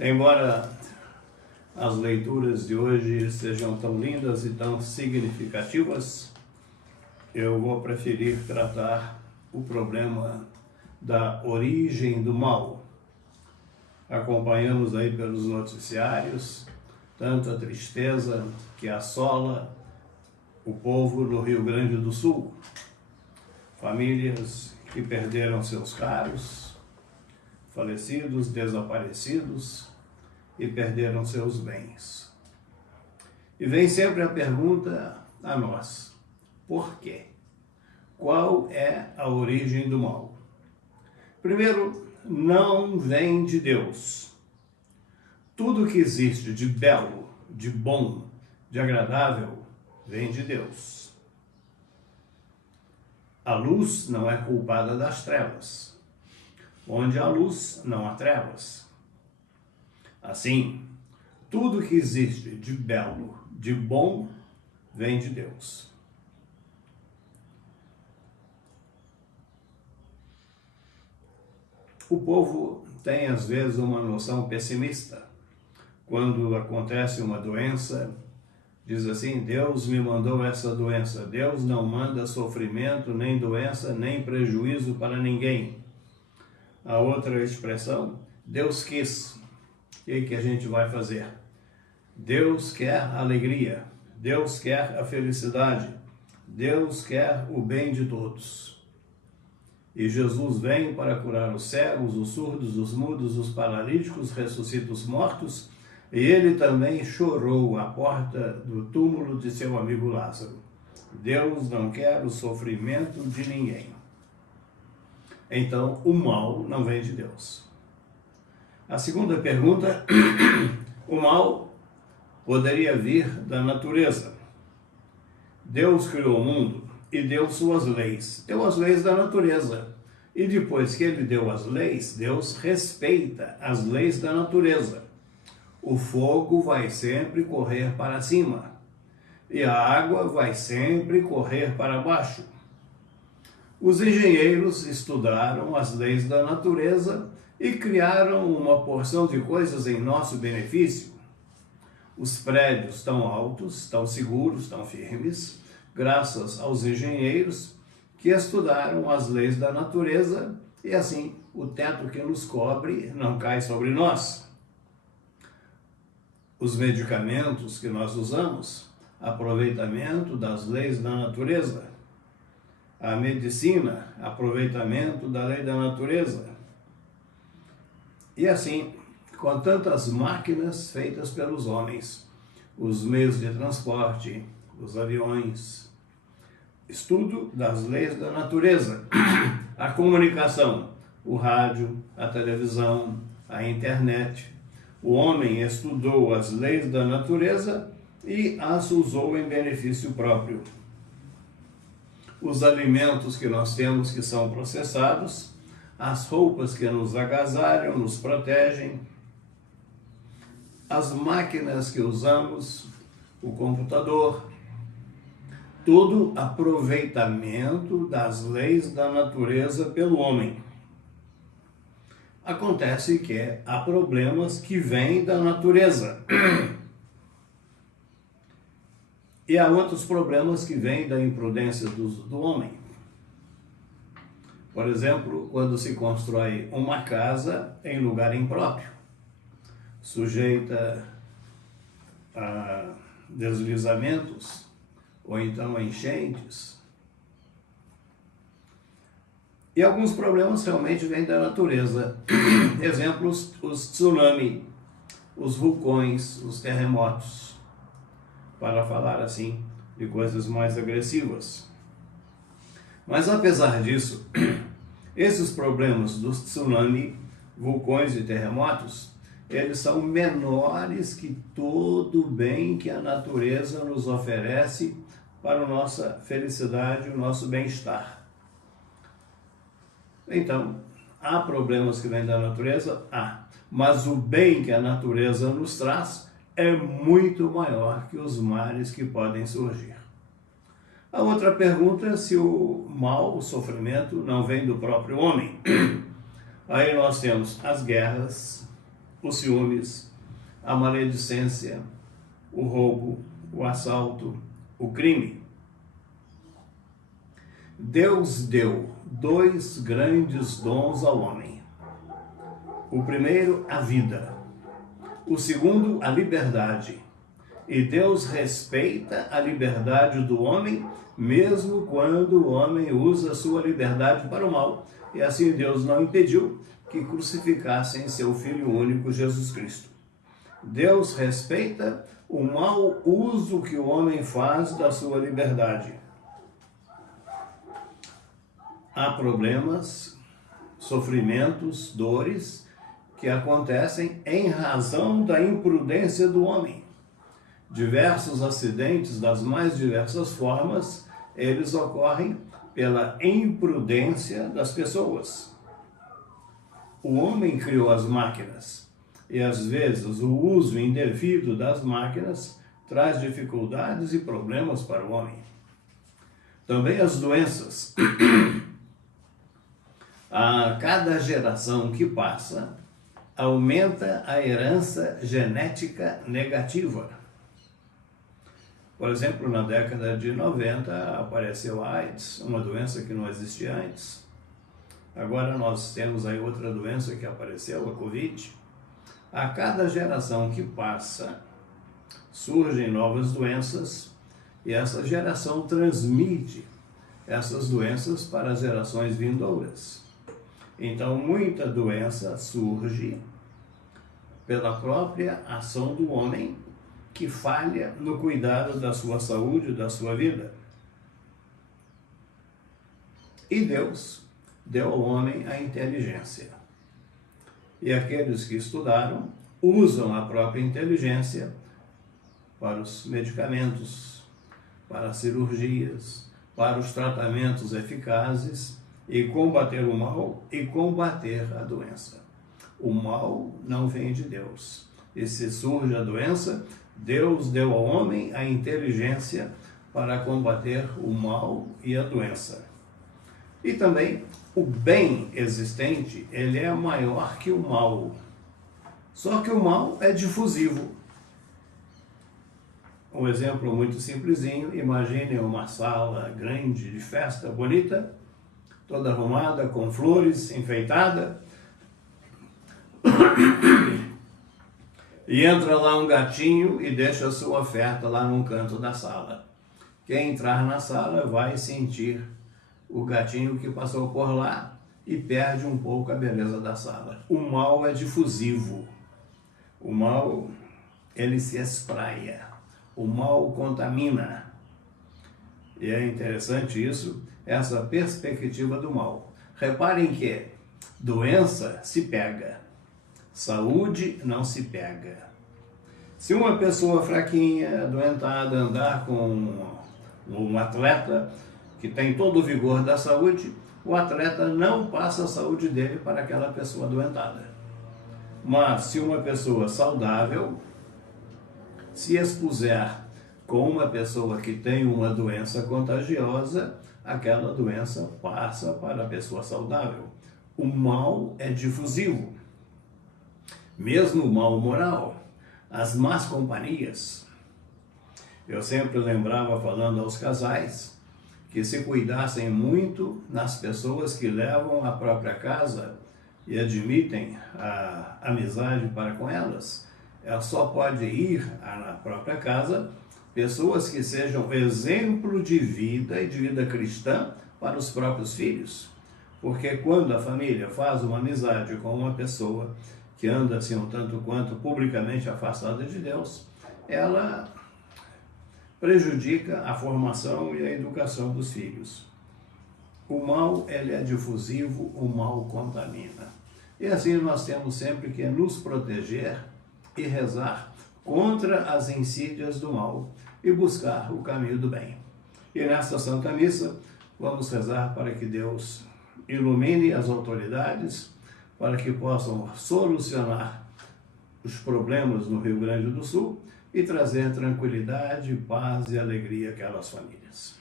Embora as leituras de hoje sejam tão lindas e tão significativas, eu vou preferir tratar o problema da origem do mal. Acompanhamos aí pelos noticiários tanta tristeza que assola o povo no Rio Grande do Sul. Famílias que perderam seus caros, falecidos, desaparecidos e perderam seus bens. E vem sempre a pergunta a nós: por quê? Qual é a origem do mal? Primeiro, não vem de Deus. Tudo que existe de belo, de bom, de agradável, vem de Deus. A luz não é culpada das trevas. Onde há luz, não há trevas. Assim, tudo que existe de belo, de bom, vem de Deus. O povo tem, às vezes, uma noção pessimista. Quando acontece uma doença, diz assim: Deus me mandou essa doença. Deus não manda sofrimento, nem doença, nem prejuízo para ninguém. A outra expressão: Deus quis. O que a gente vai fazer? Deus quer alegria. Deus quer a felicidade. Deus quer o bem de todos. E Jesus vem para curar os cegos, os surdos, os mudos, os paralíticos, ressuscita os mortos. E ele também chorou à porta do túmulo de seu amigo Lázaro. Deus não quer o sofrimento de ninguém. Então, o mal não vem de Deus. A segunda pergunta: o mal poderia vir da natureza. Deus criou o mundo e deu suas leis. Deu as leis da natureza. E depois que ele deu as leis, Deus respeita as leis da natureza. O fogo vai sempre correr para cima e a água vai sempre correr para baixo. Os engenheiros estudaram as leis da natureza e criaram uma porção de coisas em nosso benefício. Os prédios estão altos, estão seguros, estão firmes, graças aos engenheiros que estudaram as leis da natureza, e assim o teto que nos cobre não cai sobre nós. Os medicamentos que nós usamos, aproveitamento das leis da natureza. A medicina, aproveitamento da lei da natureza. E assim, com tantas máquinas feitas pelos homens, os meios de transporte, os aviões, estudo das leis da natureza, a comunicação, o rádio, a televisão, a internet. O homem estudou as leis da natureza e as usou em benefício próprio. Os alimentos que nós temos que são processados, as roupas que nos agasalham, nos protegem, as máquinas que usamos, o computador, tudo aproveitamento das leis da natureza pelo homem. Acontece que há problemas que vêm da natureza. E há outros problemas que vêm da imprudência do homem. Por exemplo, quando se constrói uma casa em lugar impróprio, sujeita a deslizamentos ou então a enchentes. E alguns problemas realmente vêm da natureza. Exemplos: os tsunamis, os vulcões, os terremotos, para falar assim de coisas mais agressivas. Mas apesar disso, esses problemas dos tsunamis, vulcões e terremotos, eles são menores que todo o bem que a natureza nos oferece para a nossa felicidade e o nosso bem-estar. Então, há problemas que vêm da natureza? Há. Mas o bem que a natureza nos traz é muito maior que os males que podem surgir. A outra pergunta é se o mal, o sofrimento, não vem do próprio homem. Aí nós temos as guerras, os ciúmes, a maledicência, o roubo, o assalto, o crime. Deus deu 2 grandes dons ao homem. O primeiro, a vida. O segundo, a liberdade. E Deus respeita a liberdade do homem, mesmo quando o homem usa sua liberdade para o mal. E assim Deus não impediu que crucificassem seu Filho único, Jesus Cristo. Deus respeita o mau uso que o homem faz da sua liberdade. Há problemas, sofrimentos, dores que acontecem em razão da imprudência do homem. Diversos acidentes das mais diversas formas, eles ocorrem pela imprudência das pessoas. O homem criou as máquinas e às vezes o uso indevido das máquinas traz dificuldades e problemas para o homem. Também as doenças. A cada geração que passa, aumenta a herança genética negativa. Por exemplo, na década de 90 apareceu a AIDS, uma doença que não existia antes. Agora nós temos aí outra doença que apareceu, a Covid. A cada geração que passa, surgem novas doenças e essa geração transmite essas doenças para as gerações vindouras. Então, muita doença surge pela própria ação do homem que falha no cuidado da sua saúde, da sua vida. E Deus deu ao homem a inteligência. E aqueles que estudaram usam a própria inteligência para os medicamentos, para as cirurgias, para os tratamentos eficazes e combater o mal e combater a doença. O mal não vem de Deus. E se surge a doença, Deus deu ao homem a inteligência para combater o mal e a doença. E também o bem existente, ele é maior que o mal. Só que o mal é difusivo. Um exemplo muito simplesinho, imagine uma sala grande de festa, bonita, toda arrumada, com flores, enfeitada. E entra lá um gatinho e deixa a sua oferta lá num canto da sala. Quem entrar na sala vai sentir o gatinho que passou por lá e perde um pouco a beleza da sala. O mal é difusivo. O mal, ele se espraia. O mal contamina. E é interessante isso, essa perspectiva do mal. Reparem que doença se pega, saúde não se pega. Se uma pessoa fraquinha, adoentada, andar com um atleta que tem todo o vigor da saúde, o atleta não passa a saúde dele para aquela pessoa adoentada. Mas se uma pessoa saudável se expuser com uma pessoa que tem uma doença contagiosa, aquela doença passa para a pessoa saudável. O mal é difusivo. Mesmo o mal moral, as más companhias. Eu sempre lembrava, falando aos casais, que se cuidassem muito nas pessoas que levam à própria casa e admitem a amizade para com elas. Ela só pode ir à própria casa pessoas que sejam exemplo de vida e de vida cristã para os próprios filhos. Porque quando a família faz uma amizade com uma pessoa que anda assim um tanto quanto publicamente afastada de Deus, ela prejudica a formação e a educação dos filhos. O mal, ele é difusivo, o mal contamina. E assim nós temos sempre que nos proteger e rezar contra as insídias do mal e buscar o caminho do bem. E nesta Santa Missa, vamos rezar para que Deus ilumine as autoridades, para que possam solucionar os problemas no Rio Grande do Sul e trazer tranquilidade, paz e alegria àquelas famílias.